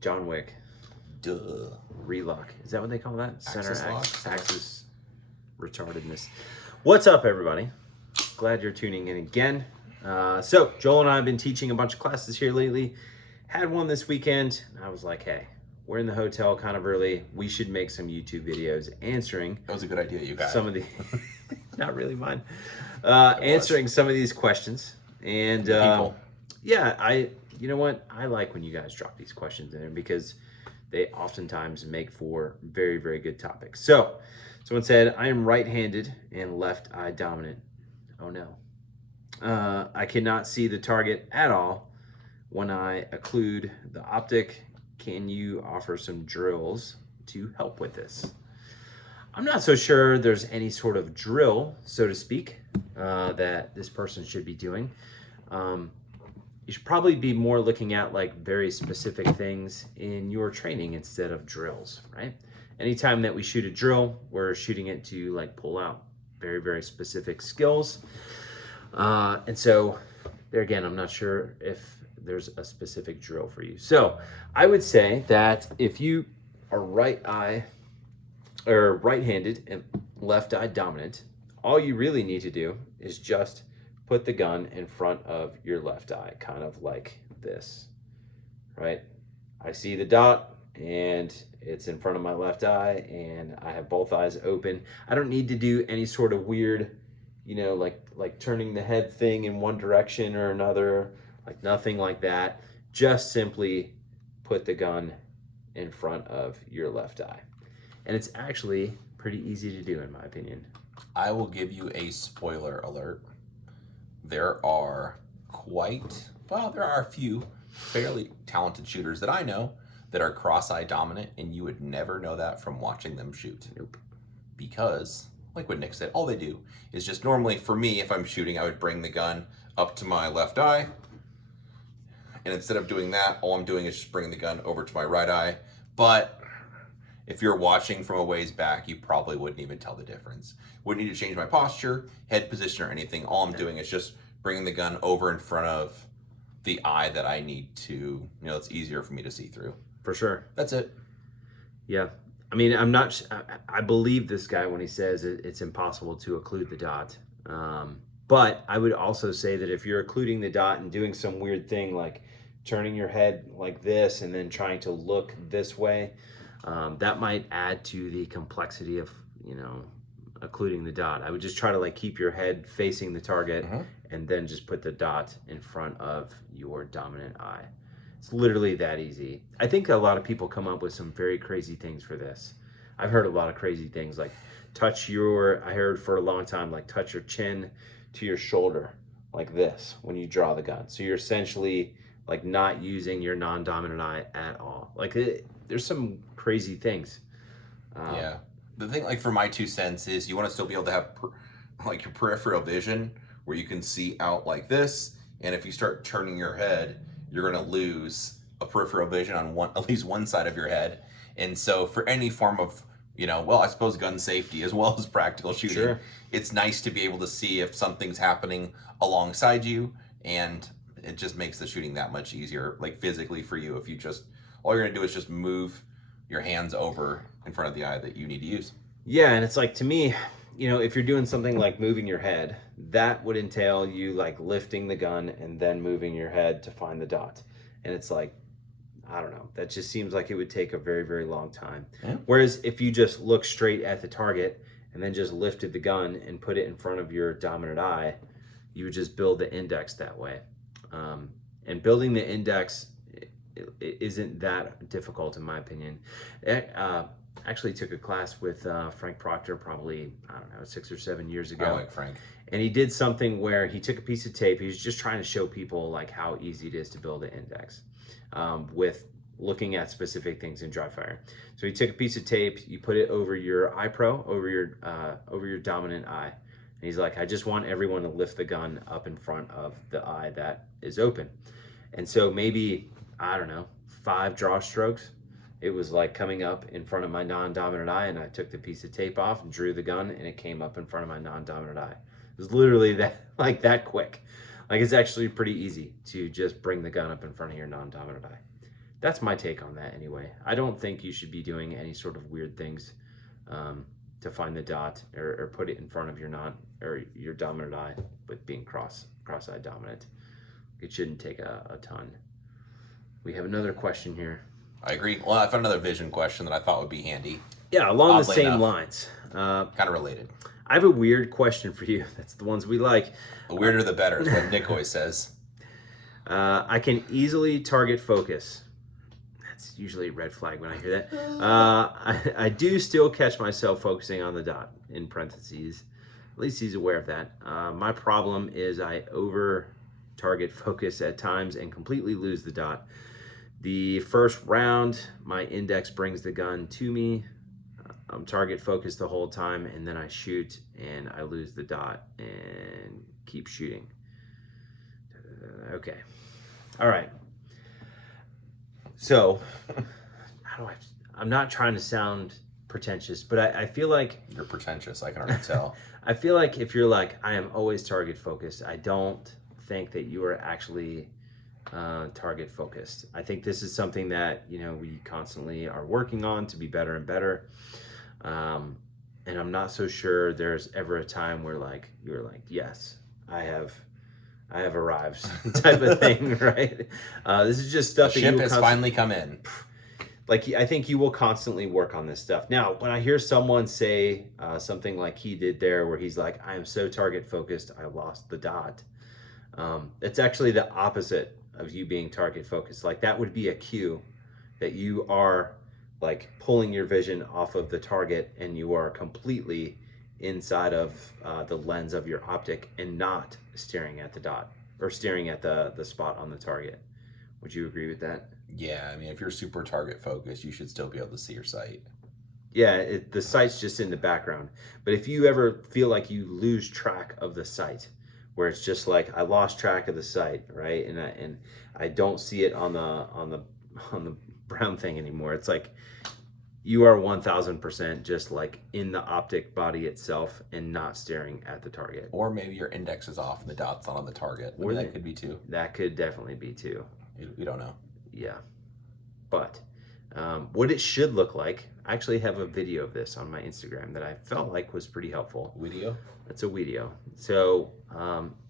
John Wick. Duh. Relock. Is that what they call that? Center Axis lock. axis retardedness. What's up, everybody? Glad you're tuning in again. So Joel and I have been teaching a bunch of classes here lately. Had one this weekend, and I was like, hey, we're in the hotel kind of early. We should make some YouTube videos answering. That was a good idea, you guys. Some of the, not really mine, answering some of these questions. And yeah, you know what? I like when you guys drop these questions in because they oftentimes make for very, very good topics. So someone said, I am right-handed and left eye dominant. Oh no. I cannot see the target at all when I occlude the optic. Can you offer some drills to help with this? I'm not so sure there's any sort of drill, so to speak, that this person should be doing. You should probably be more looking at like very specific things in your training instead of drills, right? Anytime that we shoot a drill, we're shooting it to like pull out very, very specific skills. And so there again, I'm not sure if there's a specific drill for you. So I would say that if you are right-handed and left eye dominant, all you really need to do is just put the gun in front of your left eye, kind of like this, right? I see the dot and it's in front of my left eye and I have both eyes open. I don't need to do any sort of weird, like turning the head thing in one direction or another, like nothing like that. Just simply put the gun in front of your left eye. And it's actually pretty easy to do in my opinion. I will give you a spoiler alert. There are a few fairly talented shooters that I know that are cross-eye dominant, and you would never know that from watching them shoot. Nope. Because, like what Nick said, all they do is just normally, for me, if I'm shooting, I would bring the gun up to my left eye, and instead of doing that, all I'm doing is just bringing the gun over to my right eye. But if you're watching from a ways back, you probably wouldn't even tell the difference. Wouldn't need to change my posture, head position, or anything. All I'm doing is just bringing the gun over in front of the eye that I need to, it's easier for me to see through. For sure. That's it. Yeah. I mean, I believe this guy when he says it's impossible to occlude the dot. But I would also say that if you're occluding the dot and doing some weird thing like turning your head like this and then trying to look this way, that might add to the complexity of, occluding the dot. I would just try to like keep your head facing the target and then just put the dot in front of your dominant eye. It's literally that easy. I think a lot of people come up with some very crazy things for this. I've heard a lot of crazy things like I heard for a long time, like touch your chin to your shoulder like this when you draw the gun. So you're essentially like not using your non-dominant eye at all. Like there's some crazy things. Yeah. The thing, like for my 2 cents, is you want to still be able to have like your peripheral vision where you can see out like this. And if you start turning your head, you're going to lose a peripheral vision on at least one side of your head. And so for any form of, I suppose gun safety as well as practical shooting, Sure. It's nice to be able to see if something's happening alongside you. And it just makes the shooting that much easier, like physically for you. If all you're going to do is just move your hands over in front of the eye that you need to use. Yeah, and it's like, to me, if you're doing something like moving your head, that would entail you like lifting the gun and then moving your head to find the dot. And it's like, I don't know, that just seems like it would take a very, very long time. Yeah. Whereas if you just look straight at the target and then just lifted the gun and put it in front of your dominant eye, you would just build the index that way. And building the index isn't that difficult in my opinion. Actually took a class with Frank Proctor probably, 6 or 7 years ago. I like Frank. And he did something where he took a piece of tape. He was just trying to show people like how easy it is to build an index with looking at specific things in dry fire. So he took a piece of tape, you put it over your eye pro, over your dominant eye. And he's like, I just want everyone to lift the gun up in front of the eye that is open. And so maybe, 5 draw strokes. It was like coming up in front of my non-dominant eye, and I took the piece of tape off and drew the gun, and it came up in front of my non-dominant eye. It was literally that quick. Like, it's actually pretty easy to just bring the gun up in front of your non-dominant eye. That's my take on that anyway. I don't think you should be doing any sort of weird things to find the dot or put it in front of your your dominant eye with being cross-eyed dominant. It shouldn't take a ton. We have another question here. I agree. Well, I found another vision question that I thought would be handy. Yeah, along the Oddly same enough. lines. Kind of related. I have a weird question for you. That's the ones we like. The weirder the better is what Nick always says. I can easily target focus. That's usually a red flag when I hear that. I do still catch myself focusing on the dot, in parentheses. At least he's aware of that. My problem is I over target focus at times and completely lose the dot. The first round, my index brings the gun to me. I'm target focused the whole time, and then I shoot and I lose the dot and keep shooting. Okay. All right. So, I'm not trying to sound pretentious, but I feel like You're pretentious, I can already tell. I feel like if you're like, I am always target focused, I don't think that you are actually target focused. I think this is something that, we constantly are working on to be better and better. And I'm not so sure there's ever a time where you're like, yes, I have arrived type of thing, right? This is just stuff The that ship has finally come in. I think you will constantly work on this stuff. Now, when I hear someone say something like he did there, where he's like, I am so target focused, I lost the dot. It's actually the opposite of you being target focused. Like, that would be a cue that you are pulling your vision off of the target and you are completely inside of the lens of your optic and not staring at the dot or staring at the spot on the target. Would you agree with that? Yeah, I mean, if you're super target focused, you should still be able to see your sight. Yeah, the sight's just in the background. But if you ever feel like you lose track of the sight, where it's just like, I lost track of the sight, right? And I don't see it on the brown thing anymore. It's like you are 1000% just in the optic body itself and not staring at the target. Or maybe your index is off and the dot's not on the target. I mean, that could be too. That could definitely be too. We don't know. Yeah. But what it should look like, I actually have a video of this on my Instagram that I felt like was pretty helpful. Video? It's a video. So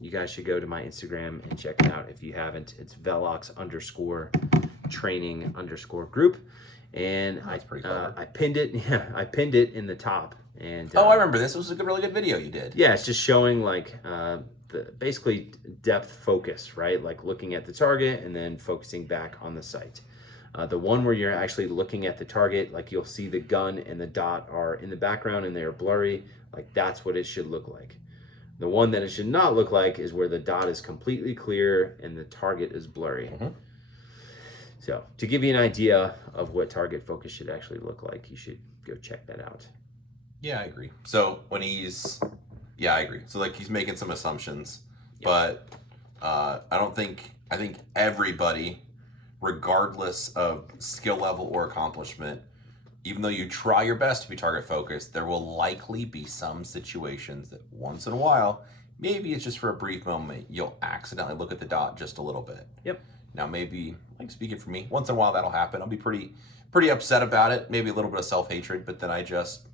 you guys should go to my Instagram and check it out if you haven't. It's velox_training_group. And That's pretty clever. I pinned it. Yeah, I pinned it in the top. And I remember this. It was a really good video you did. Yeah, it's just showing basically depth focus, right? Like looking at the target and then focusing back on the sight. The one where you're actually looking at the target, you'll see the gun and the dot are in the background and they are blurry. That's what it should look like. The one that it should not look like is where the dot is completely clear and the target is blurry. Mm-hmm. So to give you an idea of what target focus should actually look like, you should go check that out. Yeah, I agree. So when I agree. So he's making some assumptions, Yep. but I think everybody, regardless of skill level or accomplishment, even though you try your best to be target focused, there will likely be some situations that once in a while, maybe it's just for a brief moment, you'll accidentally look at the dot just a little bit. Yep. Now maybe, speaking for me, once in a while that'll happen. I'll be pretty upset about it, maybe a little bit of self-hatred, but then I just,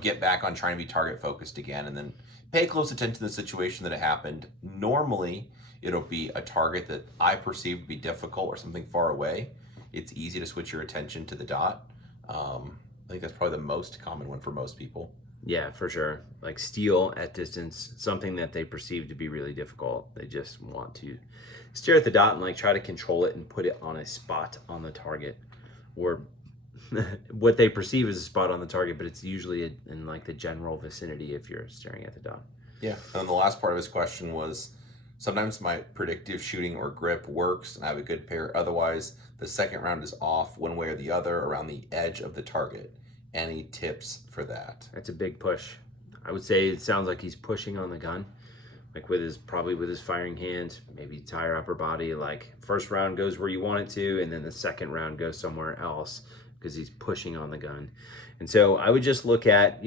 get back on trying to be target focused again and then pay close attention to the situation that it happened. Normally, it'll be a target that I perceive to be difficult or something far away. It's easy to switch your attention to the dot. I think that's probably the most common one for most people. Yeah, for sure. Steel at distance, something that they perceive to be really difficult. They just want to stare at the dot and try to control it and put it on a spot on the target, or what they perceive as a spot on the target, but it's usually in the general vicinity if you're staring at the dot. Yeah, and the last part of his question was, sometimes my predictive shooting or grip works and I have a good pair. Otherwise, the second round is off one way or the other around the edge of the target. Any tips for that? That's a big push. I would say it sounds like he's pushing on the gun, with his firing hand, maybe tire upper body. First round goes where you want it to, and then the second round goes somewhere else because he's pushing on the gun. And so I would just look at,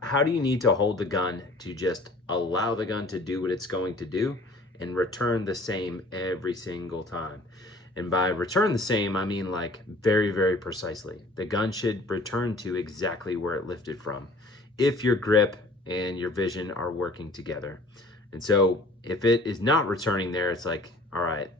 how do you need to hold the gun to just allow the gun to do what it's going to do and return the same every single time? And by return the same, I mean like very, very precisely. The gun should return to exactly where it lifted from if your grip and your vision are working together. And so if it is not returning there, it's like, all right,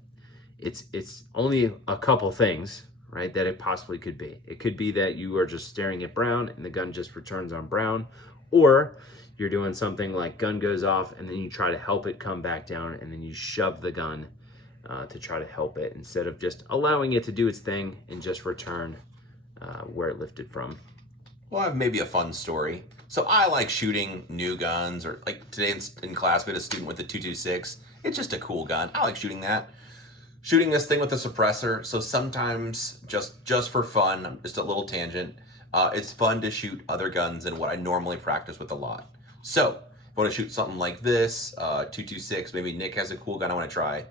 it's only a couple things, right, that it possibly could be. It could be that you are just staring at brown and the gun just returns on brown, or you're doing something like gun goes off and then you try to help it come back down and then you shove the gun to try to help it instead of just allowing it to do its thing and just return where it lifted from. Well, I have maybe a fun story. So I like shooting new guns, or like today in class we had a student with the 226. It's just a cool gun. I like shooting that. Shooting this thing with a suppressor. So sometimes just for fun, just a little tangent, it's fun to shoot other guns than what I normally practice with a lot. So if I want to shoot something like this, 226, maybe Nick has a cool gun I want to try.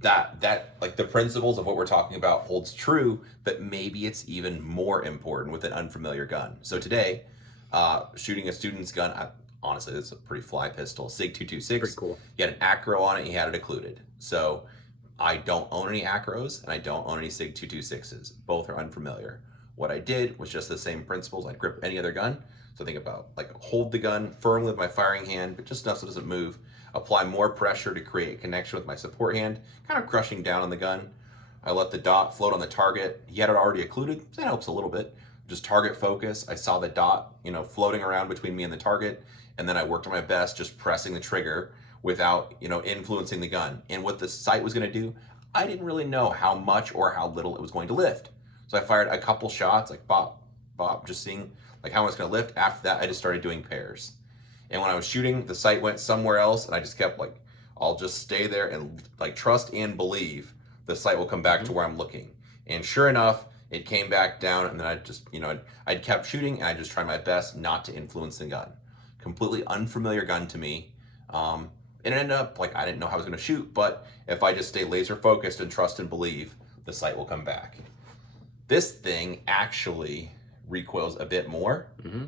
That like the principles of what we're talking about holds true, but maybe it's even more important with an unfamiliar gun. So today, shooting a student's gun, honestly, it's a pretty fly pistol, SIG 226. Pretty cool. He had an acro on it, he had it occluded. So I don't own any acros and I don't own any SIG 226s. Both are unfamiliar. What I did was just the same principles I'd grip any other gun. So think about like hold the gun firmly with my firing hand, but just enough so it doesn't move. Apply more pressure to create a connection with my support hand, kind of crushing down on the gun. I let the dot float on the target. He had it already occluded, so that helps a little bit. Just target focus. I saw the dot, floating around between me and the target, and then I worked on my best just pressing the trigger without, influencing the gun. And what the sight was going to do, I didn't really know how much or how little it was going to lift. So I fired a couple shots, like bop, bop, just seeing like how it's going to lift. After that, I just started doing pairs. And when I was shooting, the sight went somewhere else, and I just kept like, I'll just stay there and like trust and believe the sight will come back to where I'm looking. And sure enough, it came back down, and then I just, I'd kept shooting, and I just tried my best not to influence the gun. Completely unfamiliar gun to me. And it ended up like I didn't know how I was going to shoot, but if I just stay laser focused and trust and believe, the sight will come back. This thing actually recoils a bit more. Mm-hmm.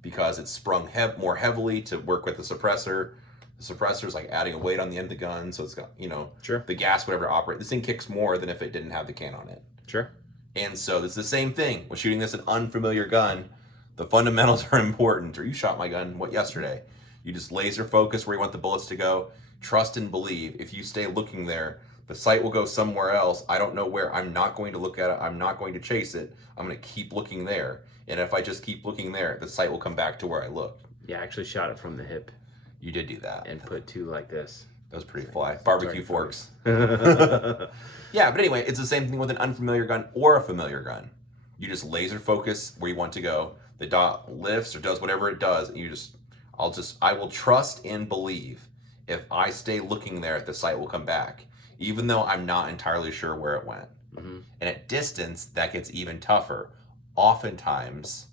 Because it's sprung more heavily to work with the suppressor. The suppressor is like adding a weight on the end of the gun, so it's got, sure, the gas, whatever operate. This thing kicks more than if it didn't have the can on it. Sure. And so it's the same thing. With shooting this an unfamiliar gun, the fundamentals are important. Or you shot my gun, yesterday? You just laser focus where you want the bullets to go. Trust and believe. If you stay looking there, the sight will go somewhere else. I don't know where. I'm not going to look at it. I'm not going to chase it. I'm going to keep looking there. And if I just keep looking there, the sight will come back to where I looked. Yeah, I actually shot it from the hip. You did do that. And put two like this. That was pretty fly. Barbecue forks. Yeah, but anyway, it's the same thing with an unfamiliar gun or a familiar gun. You just laser focus where you want to go. The dot lifts or does whatever it does. And I will trust and believe if I stay looking there, the sight will come back, even though I'm not entirely sure where it went. Mm-hmm. And at distance, that gets even tougher. Oftentimes,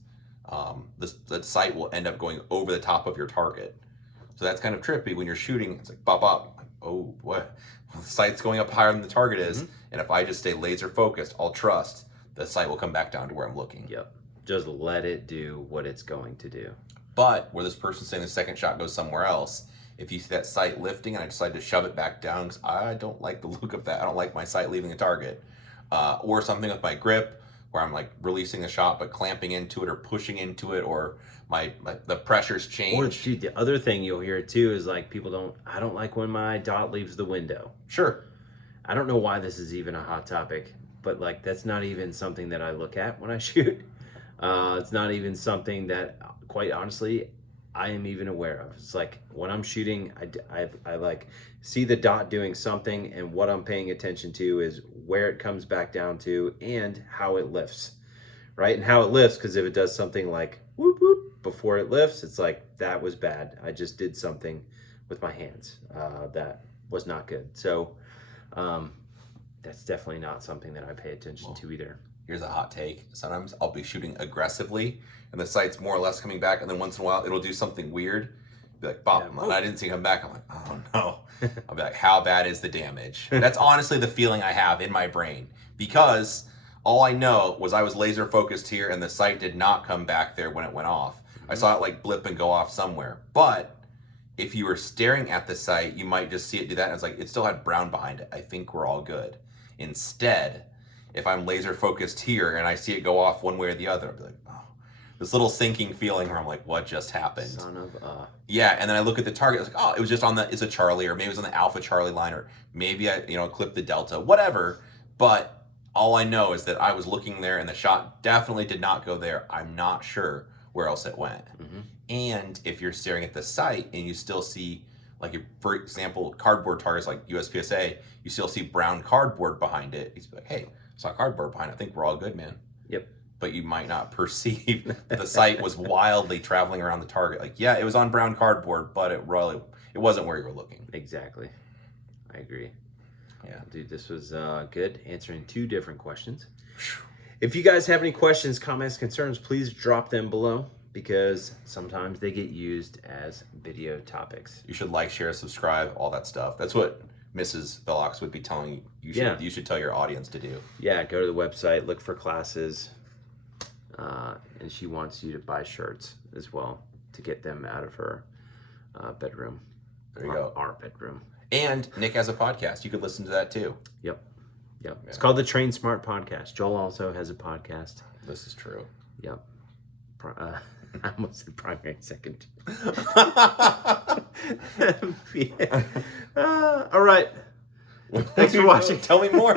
the sight will end up going over the top of your target. So that's kind of trippy when you're shooting. It's like, bop, bop. Like, oh, what? The sight's going up higher than the target is. Mm-hmm. And if I just stay laser focused, I'll trust the sight will come back down to where I'm looking. Yep. Just let it do what it's going to do. But where this person's saying the second shot goes somewhere else, if you see that sight lifting and I decide to shove it back down, because I don't like the look of that. I don't like my sight leaving the target. Or something with my grip, where I'm like releasing the shot but clamping into it or pushing into it, or the pressure's changed. Or dude, the other thing you'll hear too is like I don't like when my dot leaves the window. Sure. I don't know why this is even a hot topic, but like that's not even something that I look at when I shoot. It's not even something that, quite honestly, I am even aware of. It's like when I'm shooting, I like see the dot doing something, and what I'm paying attention to is where it comes back down to and how it lifts, right? And how it lifts, because if it does something like whoop whoop before it lifts, it's like that was bad. I just did something with my hands that was not good. So that's definitely not something that I pay attention to either. Here's a hot take. Sometimes I'll be shooting aggressively and the sight's more or less coming back, and then once in a while it'll do something weird. Be like, bop, and I didn't see it come back. I'm like, oh no. I'll be like, how bad is the damage? That's honestly the feeling I have in my brain, because all I know was I was laser focused here and the sight did not come back there when it went off. Mm-hmm. I saw it like blip and go off somewhere. But if you were staring at the sight, you might just see it do that, and it's like it still had brown behind it. I think we're all good. Instead, if I'm laser focused here and I see it go off one way or the other, I'll be like, oh, this little sinking feeling where I'm like, what just happened? Son of a. Yeah, and then I look at the target, it's like, oh, it was just on it's a Charlie, or maybe it was on the Alpha Charlie line, or maybe I, clipped the Delta, whatever. But all I know is that I was looking there and the shot definitely did not go there. I'm not sure where else it went. Mm-hmm. And if you're staring at the sight and you still see, like, for example, cardboard targets like USPSA, you still see brown cardboard behind it. He's like, hey, I saw cardboard behind it. I think we're all good, man. Yep. But you might not perceive that the sight was wildly traveling around the target. Like, yeah, it was on brown cardboard, but it wasn't where you were looking. Exactly. I agree. Yeah. Dude, this was good, answering 2 different questions. If you guys have any questions, comments, concerns, please drop them below, because sometimes they get used as video topics. You should like, share, subscribe, all that stuff. That's what Mrs. Velox would be telling you. You should tell your audience to do. Yeah, go to the website, look for classes, and she wants you to buy shirts as well to get them out of her bedroom. There you go. Our bedroom. And Nick has a podcast. You could listen to that too. Yep. It's called the Train Smart Podcast. Joel also has a podcast. This is true. Yep. I almost said primary, second. All right. Thanks for watching. Tell me more.